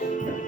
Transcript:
Thank yeah. you.